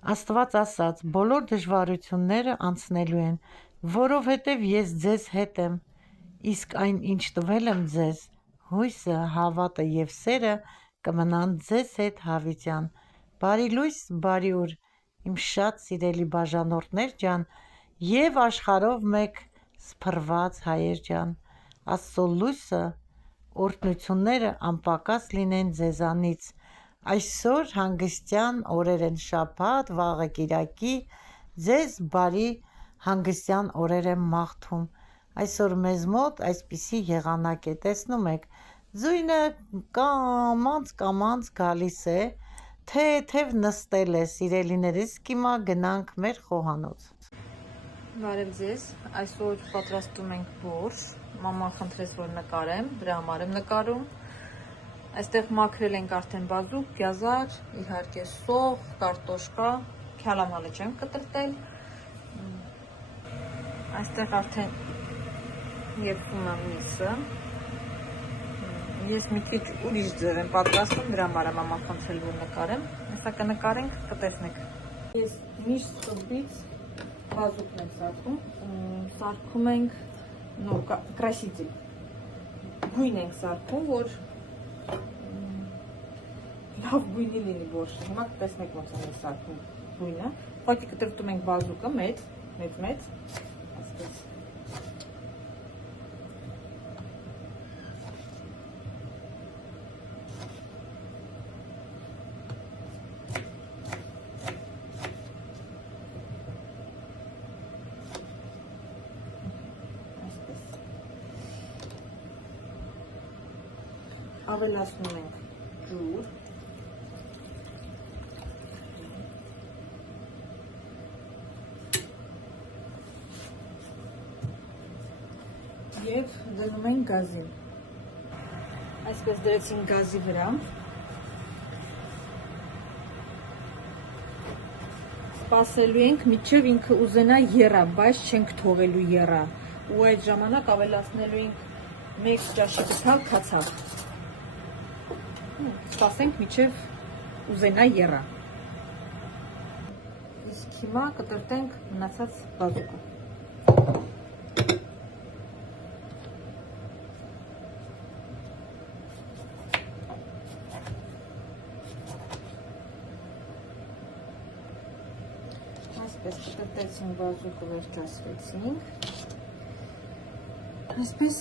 Աստված ասաց, բոլոր դժվարությունները անցնելու են, որովհետև ես ձեզ հետ եմ, իսկ այն ինչ տվել եմ ձեզ, հույսը, հավատը և սերը կմնան ձեզ հետ հավիտյան։ Բարի լույս, բարի օր, իմ շատ սիրելի բաժանորդներ ջան և աշխարհով մեկ սփռված հայեր ջան, Աստծո լույսը, օրհնությունները անպակաս լինեն ձեզանից։ Այսօր հանգստյան օրեր են, շաբաթ, վաղը կիրակի, ձեզ բարի հանգստյան օրեր եմ մաղթում։ Այսօր մեզ մոտ այսպիսի եղանակ է, տեսնում եք, ձույնը կամանց գալիս է, թեթև նստել է, սիրելիներիս, հիմա գնանք մեր խոհանոց։ Բարև ձեզ, այսօր պատրաստում ենք բորշ, մաման խնդրեց, որ նկարեմ, դրա համար եմ նկարում։ Այստեղ մաքրել ենք արդեն բազուկ, գազար, իհարկե սող, կարտոշկա, քյալամալը չեմ կտրտել։ Այստեղ արդեն եփվում է միսը։ Ես մի քիչ ուրիշ ձև եմ պատրաստում, դրա համար եմ մաման խնդրել, որ նկարեմ։ Հեսա կնկարենք, կտեսնեք։ Ես միշտ սկզբից բազուկն եմ սարքում ենք, կրասիցիլ, գույն ենք սարքում, որ լավ գույնի լինի բորշը։ Հիմա կտեսնեք ոնց եմ սարքում գույնը։ Ուղղակի կտրտում ենք բազուկը մեծ, այսպես։ Ավելացնում ենք ջուր, և դնում ենք գազին։ Այսպես դրեցին գազի վրա։ Սպասելու ենք, մինչև ինքը ուզենա եռա, բայց չենք թողելու եռա։ Ու այդ ժամանակ ավելացնելու ենք 1 ճաշի գթալ քացավ։ Սպասենք, մինչև ուզենա եռա։ Իսկ հիմա կտրտենք մնացած բազուկը։ Այսպես կտրտեցինք բազուկը, վերջացրեցինք։ Այսպես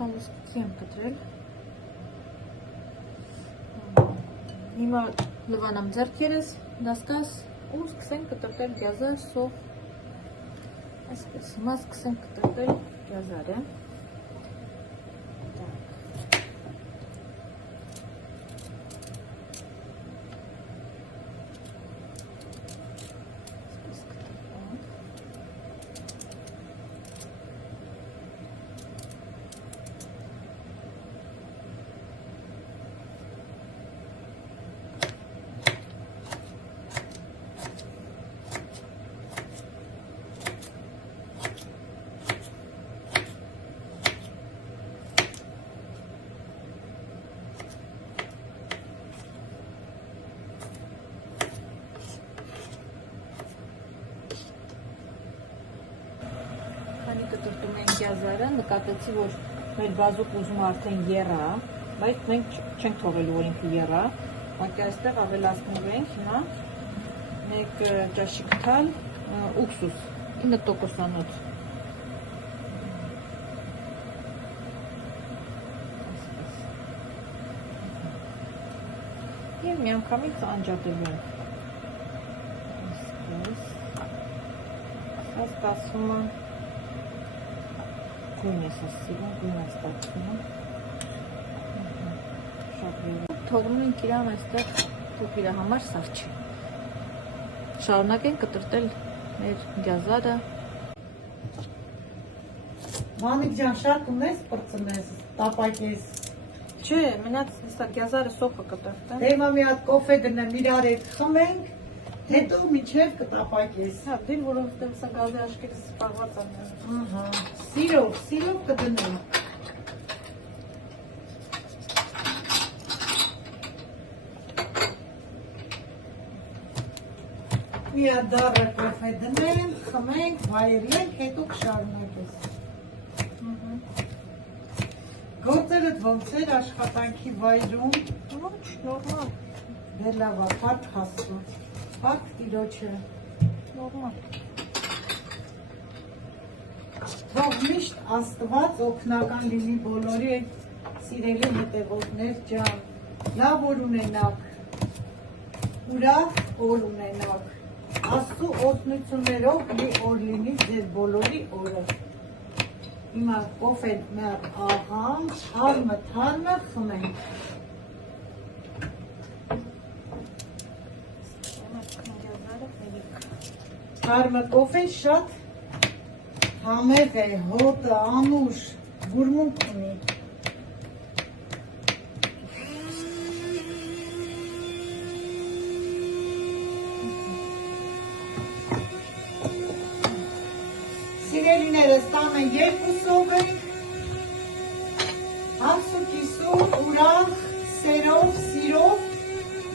պամուսկի եմ կտրել։ Հիմա լվանամ ձեռքերս, դասկաս ու սկսենք կտրտել գազար, սող։ Այսպես, հիմա սկսենք կտրտել գազարը։ Կտրտում ենք գազարը, նկատեցի, որ մեր բազուկ ուզում արդեն եռա, բայց մենք չենք թողելու, որ ինքը եռա, ուղղակի այստեղ ավելացնելու ենք հիմա 1 ճաշի գթալ ուքսուս, 9%-անոց։ Եվ միանգամից անջատելու ենք։ Այսպես, սպասում եմ։ Գույն ես ասիվում, գույն ես տակվում եմ։ Շատ եղել։ Թողնում ենք իրան այստեղ, թող իրա համար սարչի։ Շարունակենք կտրտել մեր գազարը։ Մանիկ ջան, շատ ունես պրծնես, տապակես։ Չէ, մենած հեսա գազարը սոխը կտրտեմ։ Դե հիմա մի հատ կոֆե գնեմ, իրար հետ խմենք, հետո մինչև կտապակես։ Հա, դե որովհետև սա գազի աշկերս սպառված եմ։ Ահա, սիրով կդնեմ։ միադառը կոֆե դնենք, խմենք, վայելենք, հետո կշարունակես։ Գործերդ ոնց էր աշխատանքի վայրում։ Ոչ, նորմալ, Դե լավ է, փառք Աստծո։ Փառք Տիրոջը։ նորմալ։ Թող միշտ Աստված օգնական լինի բոլորի սիրելի հետևորդներ ջան։ Լավ օր ունենաք։ Ուրախ օր ունենաք։ Աստծո օգնություններով լի օր լինի ձեր բոլորի օրը։ Հիմա կոֆե մի հատ աղամ, թարմը խմենք։ Թարմը կոֆեն շատ համեղ է, հոտը, անուշ, բուրմունք ունի։ Սիրելիներս տանը երկուսով ենք, ամսուկիսու, ուրախ, սերով, սիրով,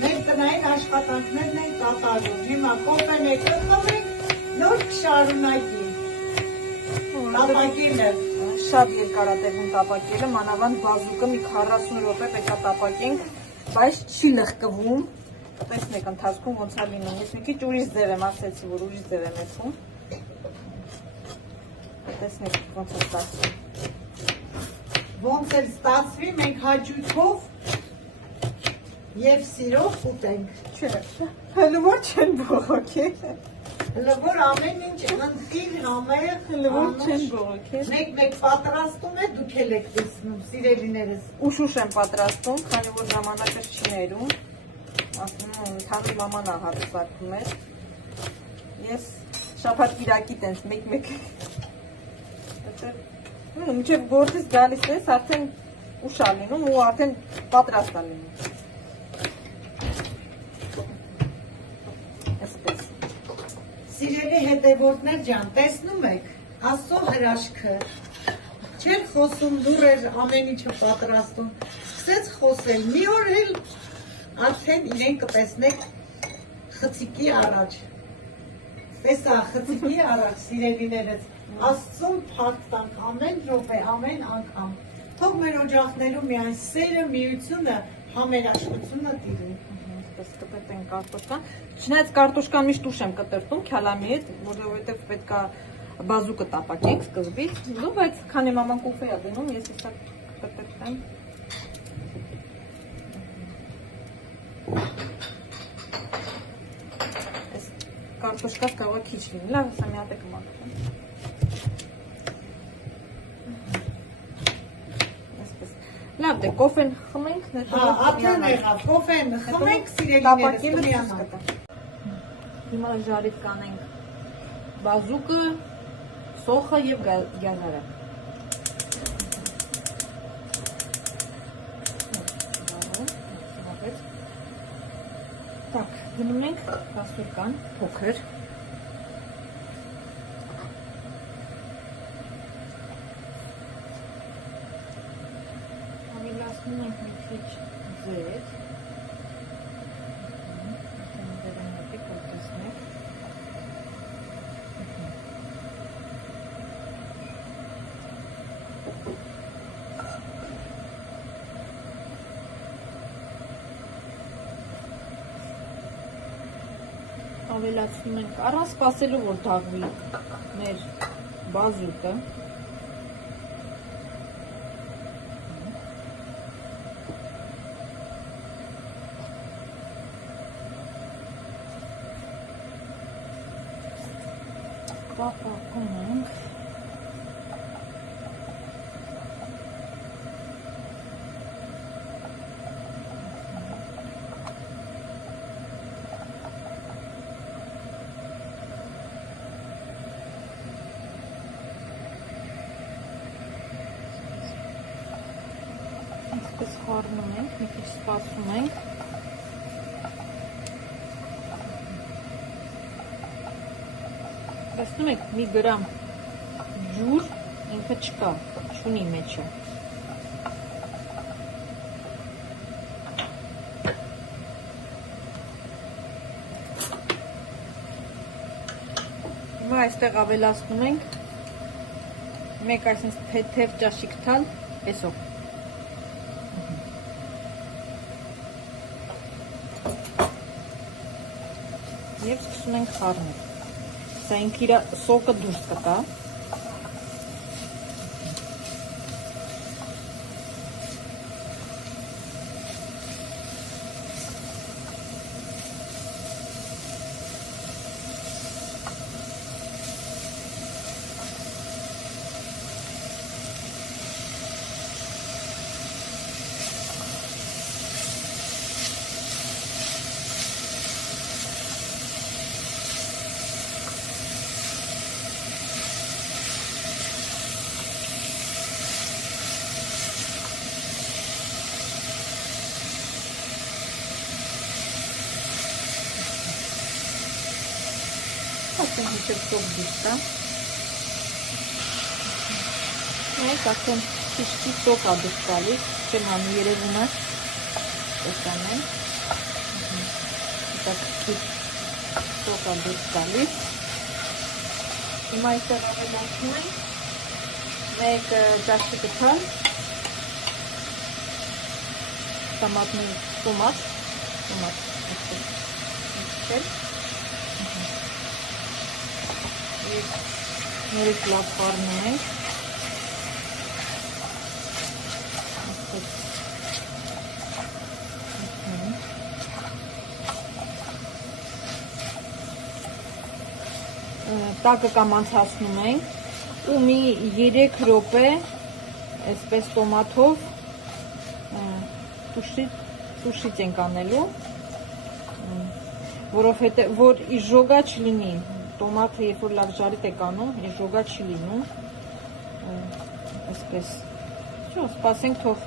մեր տնային աշխատանքներն են կատարում։ Հիմա կոֆեն եք խմենք, նոր կշարունակի։ Տապակելը։ Շատ երկարատևում տապակելը, մանավանդ բազուկը մի 40 րոպե պետք է տապակենք, բայց չի լղկվում։ Տեսնեք ընթացքում ոնց է լինում։ Ես մի քիչ ուրիշ ձև եմ, ասեցի, որ ուրիշ ձև եմ եկում։ Տեսնեք ոնց է ստացվում։ Ոնց էլ ստացվի, մենք հաճույքով և սիրով ուտենք։ Չէ, հələ որ չեն բողոքել։ Հələ որ ամեն ինչ ընտիր, համեղ, Հələ որ չեն բողոքել։ մեկ պատրաստում է, դուք էլ եք տեսնում, սիրելիներս։ Ուշուշ եմ պատրաստում, քանի որ ժամանակը չի ներում։ Ասում եմ, քանի մաման ա հատ սարքում էր։ Ես շաբաթ կիրակի տենց մեկ-մեկ մինչև գործից գալիս ես, արդեն ուշ ա լինում ու արդեն պատրաստ ա լինում։ Այսպես։ Սիրելի հետևորդներ ջան, տեսնում եք, Աստծո հրաշքը։ Չէր խոսում, դուր էր ամեն ինչը պատրաստում։ Սկսեց խոսել, մի օր էլ արդեն իրեն կտեսնեք խցիկի առաջ։ Տեսա, խցիկի առաջ, սիրելիներս, Աստծուն փառք տանք ամեն րոպե, ամեն անգամ։ Թող մեր օջախներում միայն սերը, միությունը, համերաշխությունը տիրի։ Այսպես կտրտենք կարտոշկան։ Չնայած կարտոշկան միշտ ուշ եմ կտրտում քյալամի հետ, որովհետև պետք է բազուկը տապակենք սկզբից, բայց քանի մաման կոֆե ա դնում, ես հեսա կտրտեմ։ Այս կարտոշկան կարող է քիչ լինի, լավ, հեսա մի հատ է կմաքրեմ։ Լավ դե կոֆեն խմենք, Արդեն եղավ, կոֆեն խմենք, սիրելիներս, կմիանանք։ Հիմա ժարիվ կանենք բազուկը, սոխը և գազարը։ Так, գնում ենք պաստուրկան, փոքր։ Ավելացնում ենք մի քիչ ձետ։ Դերենատի կոտեսնեք։ Ավելացնում ենք առանց սպասելու, որ դաղվի մեր բազուկը։ Պապակում ենք։ Այսպես խառնում ենք, մի քիչ սպասում ենք։ Տեսնում եք, մի գրամ ջուր ինքը չկա, չունի մեջը։ Հիմա այստեղ ավելացնում ենք մեկ այսպես թեթև ճաշիկ թալ էսով։ Եվ սկսում ենք խառնել։ Սա ինքը իր սոկը դուրս կտա։ Ասենք միշտ սոկ դուրս տա։ Մենք արդեն քիչ սոկ ա դուրս տալիս, չեմ անում երևում է, տեսանեմ։ Դա քիչ սոկ ա դուրս տալիս։ Հիմա այստեղ ավելացնում ենք մեկ ճաշիկ թալ տոմատ, Նորից լավ խառնում ենք։ Տակը կամ անցացնում ենք ու մի 3 րոպե այսպես տոմատով տուշից ենք անելու, որովհետև որ իժոգա չլինի։ Տոմատը երբ որ լավ ժարիտ եք անում, իժոգա չի լինում։ Այսպես։ Չէ, սպասենք թող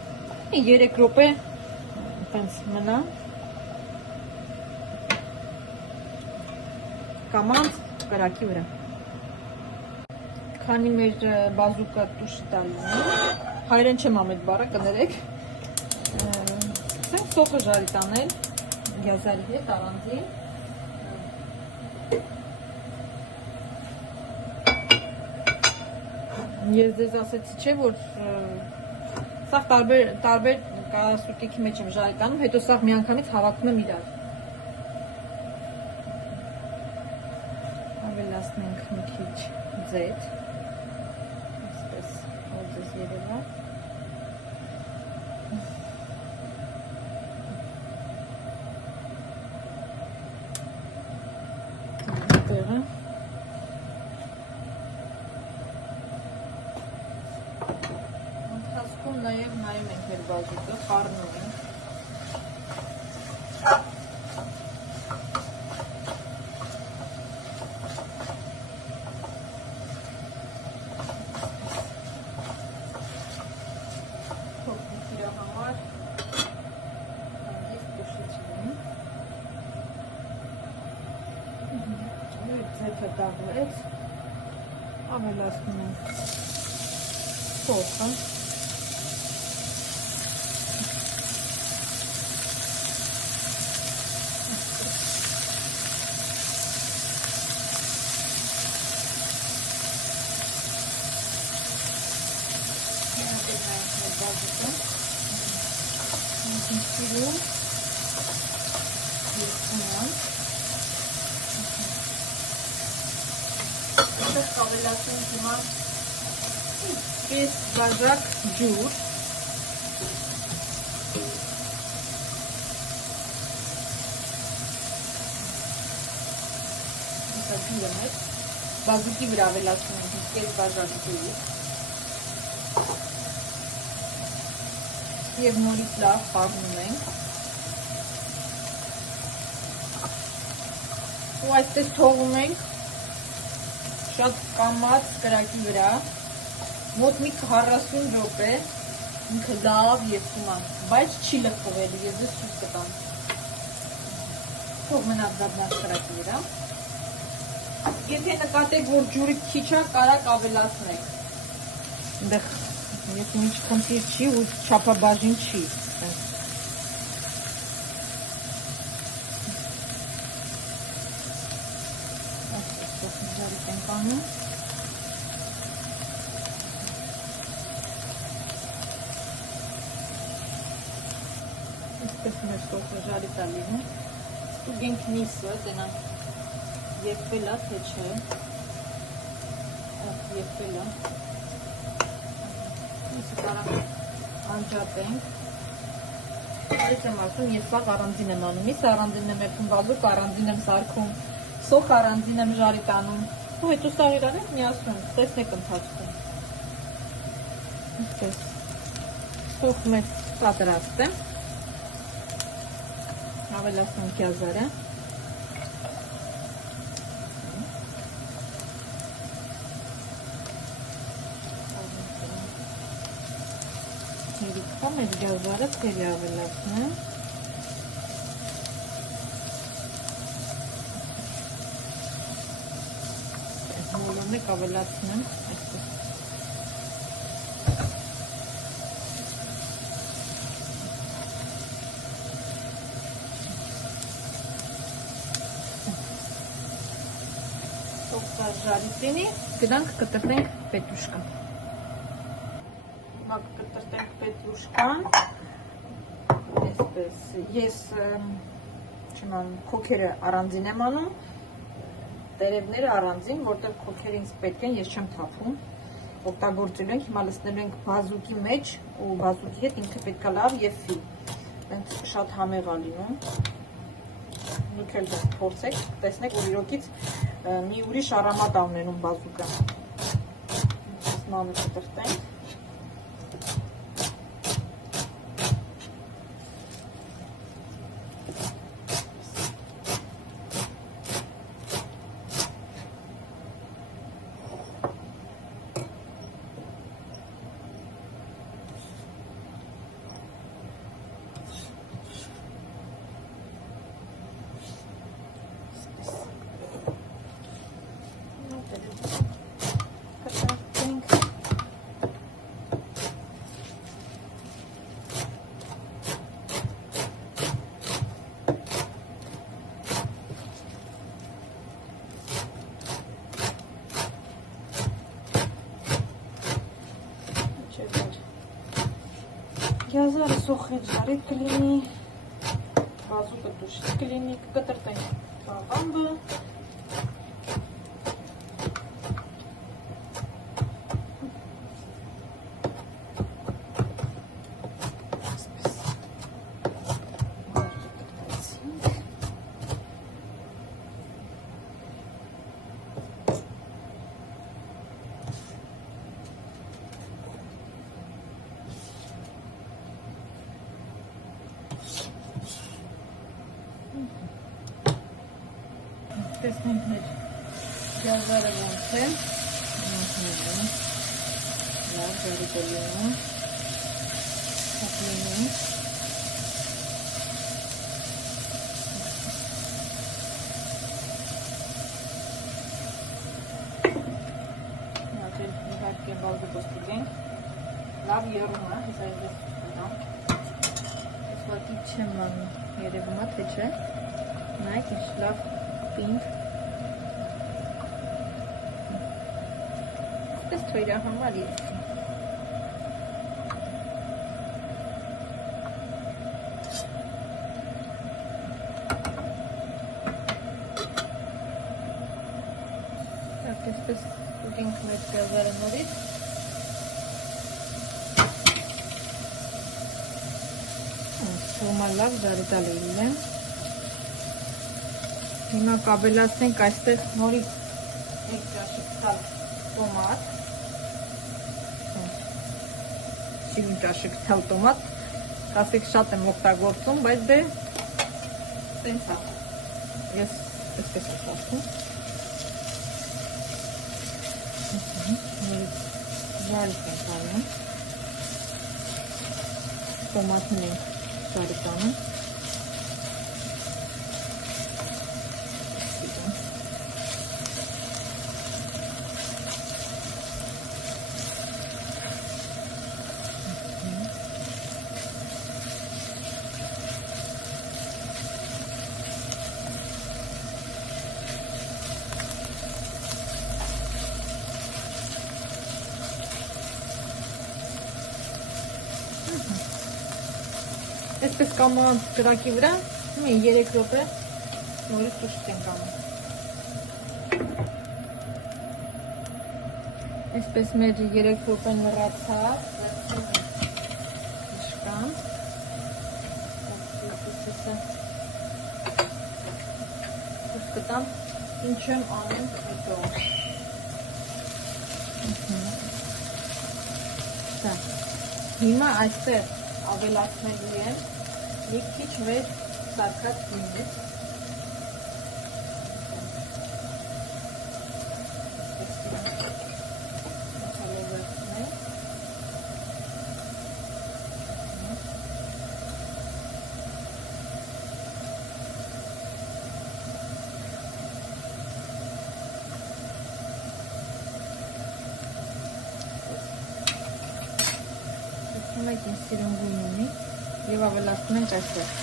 3 րոպե տենց մնա։ Կամանց կրակի վրա։ Քանի մեր բազուկը տուշի տալու է, հայերեն չեմ ամ այդ բառը, կներեք։ Սենք սոխը ժարի տանել, գազարի հետ, առանձին։ Ես ձեզ ասեցի չէ, որ սաղ տարբեր կարասուկիքի մեջ եմ ժարի տանում, հետո սաղ մի անգամից հավաքում եմ իրար։ Ավելացնենք մի քիչ ձեթ, այսպես, որ ձեզ երևա։ Տեղը։ Ընթացքում նաև նայում ենք մեր բազուկը, խառնում ենք։ Ձեթը դաղվեց, ավելացնում ենք սոխը, սիրում և խնան Այստեղ կավելացնենք հիմա կես բաժակ ջուր բազուկի վրա ավելացնում ենք կես բաժակ ջուր և նորից լավ խառնում ենք ու այսպես թողում ենք շատ կամած կրակի վրա մոտ մի 40 րոպե ինքը լավ եփում է, բայց չի լքվելու, ես ձեզ ցույց կտամ։ Թող մնա դառնա կրակի վրա։ Եթե նկատեք, որ ջուրը քիչ է, կարակ ավելացնեք։ Այնտեղ եթե ինչ խնդիր չի ու չափաբաժին չի։ սոխիջարիկ ենք անում։ Այսպես մեր սոխիջարիկը լինի։ Ստուգենք միսը, դենանք եփվել է, թե չէ։ Եփվել է։ Միսը կարանք անջատենք։ Այս եմ ասում, ես վաղ առանձին եմ անում, միսը առանձին եմ եփում, բազուկ առանձին եմ սարքում, սոխ առանձին եմ ժարիտ անում, ու հետո սաղ իրար ենք միասնում, տեսնեք ընթացքում։ Այսպես, սոխ մեծ պատրաստ է, ավելացնում գազարը, Երիքա մեր գազարը թելի ավելացնեմ։ Մոլորնեք ավելացնեմ, այսպես։ Սոխը ժարիտինի, գնանք կտրտենք պետուշկա։ Կտրտենք պետուշկան, այսպես, ես քոքերը առանձին եմ անում, տերևները առանձին, որտեղ քոքերը ինձ պետք են, ես չեմ թափում, օգտագործելու ենք, հիմա լցնելու ենք բազուկի մեջ ու բազուկի հետ ինքը պետք է լավ եփվի, այնց շատ համեղ է լինում, դուք էլ փորձեք, տեսնեք, որ իրոքից մի ուրիշ արամատ ա ունենում բազուկը, մանր կտրտենք, Գազարը սոխիջ ժարիտ կլինի, բազուկը տուշից կլինի, կտրտենք բաղամբը, տեսնենք մեր գազարը ոնց է, լավ ժարիտ է լինում, հապ լինում, իհարկե բազուկը ստուգենք, լավ եռում է, ես այդպես ստուգամ, ես վատի չեմ անում, երևում է, թե չէ, նայք ինչ լավ պինդ, այսպես թո իրա համար եփի, այսպես ստուգենք մեր գազարը նորից, լավ ժարիտալ է իրեն, հիմա կաբելացնենք այստեղ նորից մեկ ճաշիկ թալ տոմատ, 7 ճաշիկ թալ տոմատ, կասեք շատ եմ օգտագործում, բայց դե տենց է, ես այսպես եմ ասում, նորից ժարիտ ենք անում, տոմատն ենք ժարիտ անում, Այսպես կամանց կրակի վրա մի 3 րոպե նորից ուշ ենք անում։ Այսպես մեր 3 րոպեն լրացավ, իշկան, ուշ կտամ, ինչ եմ անում հետո։ Հիմա այստեղ ավելացնելու եմ մի քիչ մեր սարքած գինը։ Մեկ ինձ սիրուն գույն ունի և ավելացնում ենք այստեղ։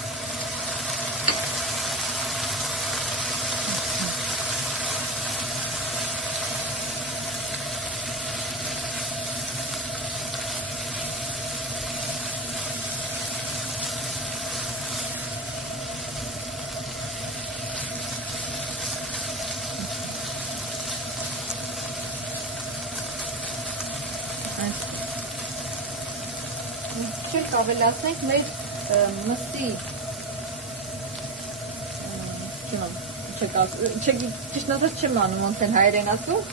Չեք ավելացնենք մեր մսի ճիշտ նորից չեմ անում ոնց են հայերեն ասում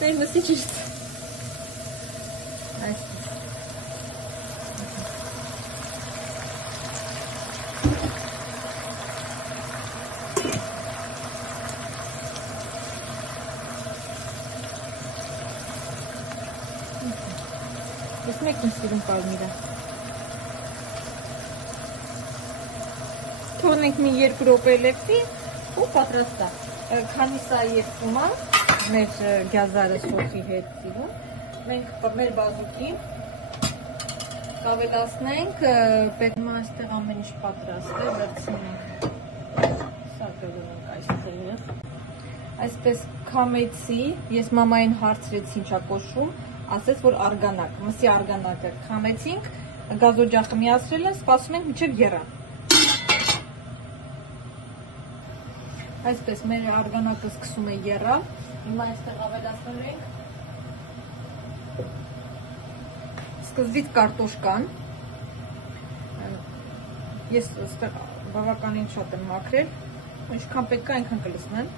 մեր մսի ճիշտ Ես մեկ ինձ սիրում կարմիրը թողնենք մի 2 րոպե լեփվի ու պատրաստ է քանի սա երկում է մեր գազարը սոխի հետ սիրում մենք մեր բազուկին կավելացնենք պետք է այստեղ ամեն ինչ պատրաստ է վերցնենք սա կգնենք այստեղ այսպես քամեցի ես մամային հարցրեցի ինչա կոչվում ասեց, որ արգանակ, մսի արգանակը քամեցինք, գազօջախը միացրել են, սպասում ենք մինչև եռան։ Այսպես մեր արգանակը սկսում է եռալ, հիմա այստեղ ավելացնում ենք սկզբից կարտոշկան, ես այստեղ բավականին շատ եմ մաքրել, ինչքան պետք է այնքան կլցնեմ։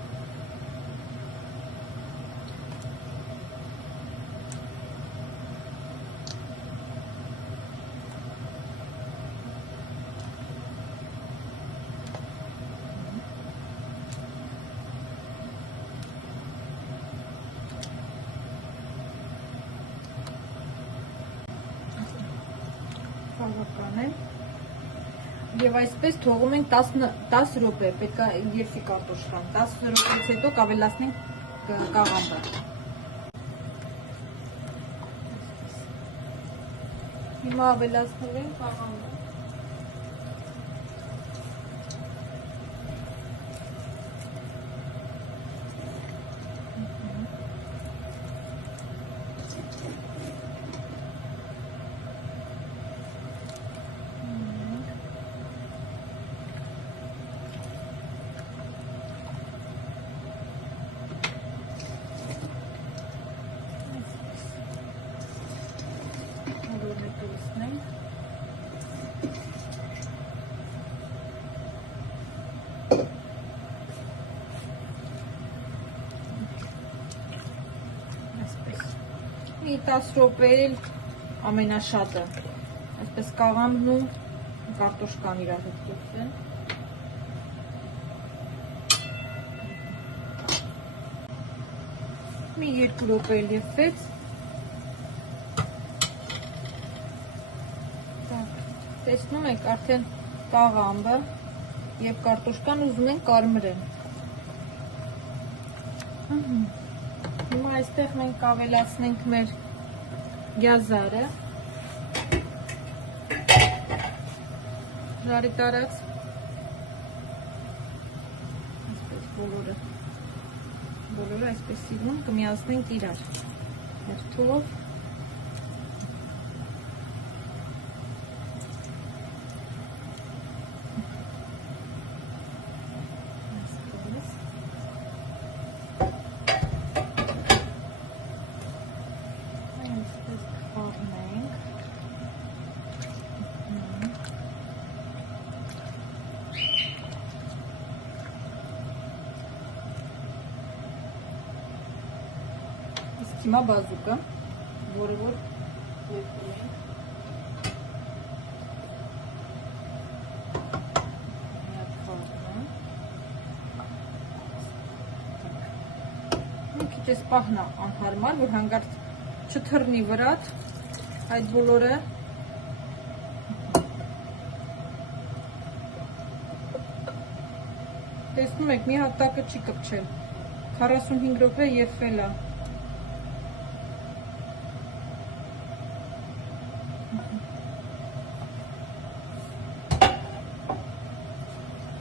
Եվ այսպես թողում ենք 10 րոպե, պետք է երբի կարտոշկան, 10 րոպեից հետո կավելացնենք կաղամբը։ Հիմա ավելացնում ենք կաղամբը։ Մի 10 րոպե էլ ամենաշատը, այսպես կաղամբն ու կարտոշկան իրար հետ կեցեն։ Մի 2 րոպե էլ եփվեց։ Տեսնում եք արդեն կաղամբը և կարտոշկան ուզում են կարմրեն։ Հիմա այստեղ մենք կավելացնենք մեր գազարը, ժարի տարած, բոլորը այսպես սիրուն կմիացնենք իրար, հերթով, Հիմա բազուկը, որը որ երկրում ենք։ Մի քիչ էս պահն է անհարմար, որ հանկարծ չթռնի վրատ այդ բոլորը։ Տեսնում եք, մի հատ տակը չի կպչել, 45 րոպե եփվել է։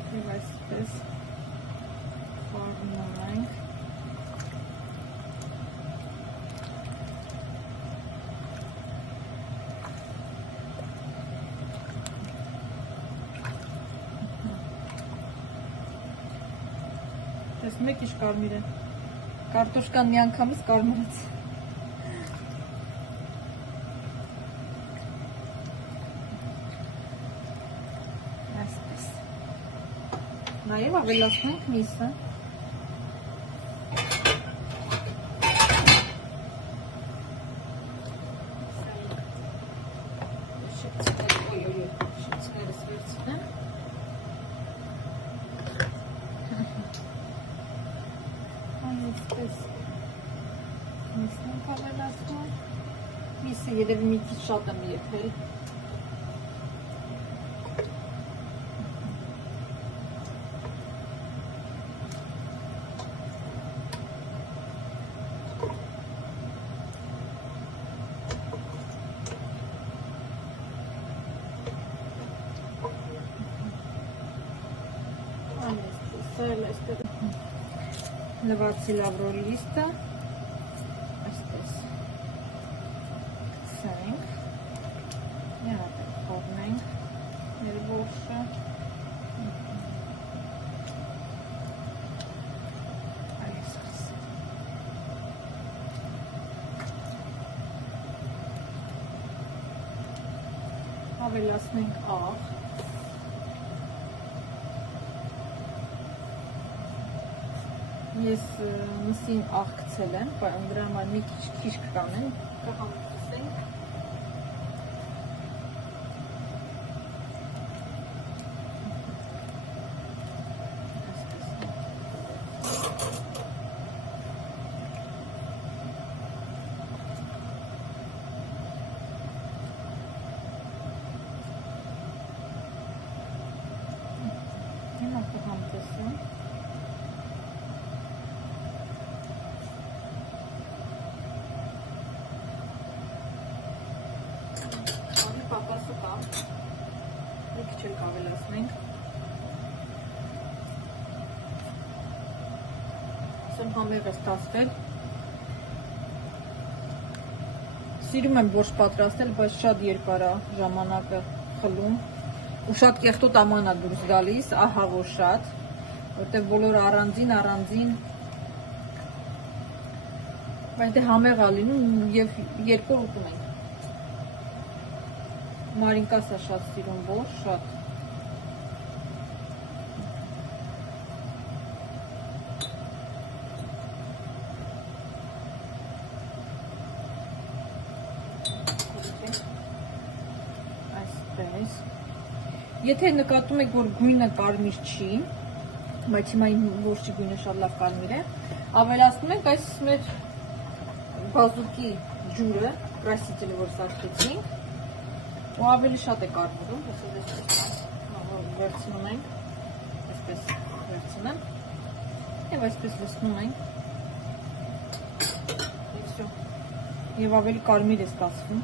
Եվ այսպես խառնում ենք։ Տեսնում եք ինչ կարմիր է։ Կարտոշկան մի անգամից կարմրեց։ Այսպես։ Նաև ավելացնենք միսը։ Շիպցներս վերցնեմ։ Այսպես միսն ենք ավելացնում։ Միսը երևի մի քիչ շատ եմ եփել։ Լվացի լավրոլ լիստը, այսպես գցենք, մի հատ խառնենք մեր որշը, այսպես, ավելացնենք աղ, Ես մսին աղ գցել եմ, դրա համար մի քիչ կանեմ, կհամեցնենք։ Հիմա կհամեցնենք։ Պապասը կա, մի քիչ էլ կավելացնենք, ասեմ համեղ է ստացվել, սիրում եմ որոշ պատրաստել, բայց շատ երկար է ժամանակը խլում, ու շատ կեղտոտ աման է դուրս գալիս, ահա որ շատ, որտեղ բոլորը առանձին, բայց դե համեղ է լինում և երկու օր ուտում ենք։ Մարինկասը շատ սիրում որ, շատ։ Այսպես։ Եթե նկատում եք, որ գույնը կարմիր չի, բայց հիմա իմ որշի գույնը շատ լավ կարմիր է, ավելացնում ենք այս մեր բազուկի ջուրը, կրասիտելը, որ սարքեցինք, ու ավելի շատ է կարմիրում, վերցնում ենք, այսպես վերցնեմ, և այսպես լցնում ենք, և ավելի կարմիր է ստացվում,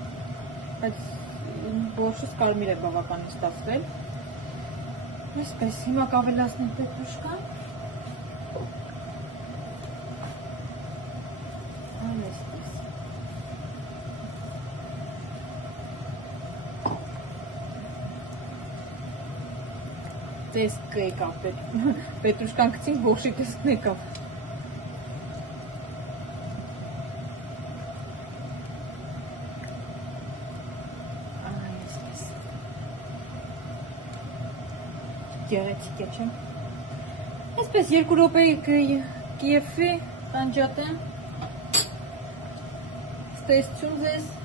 բայց որշս կարմիր է բավականին ստացվել, այսպես, հիմա կավելացնենք պետրուշկան, այսպես, տեսք եկավ, պետրուշկան գցինք, ողջի տեսքն եկավ։ Այսպես։ Գեղեցիկ է, չէ՞։ Այսպես 2 րոպե կիեֆի, կանջատեմ։ Ցտեսություն ձեզ։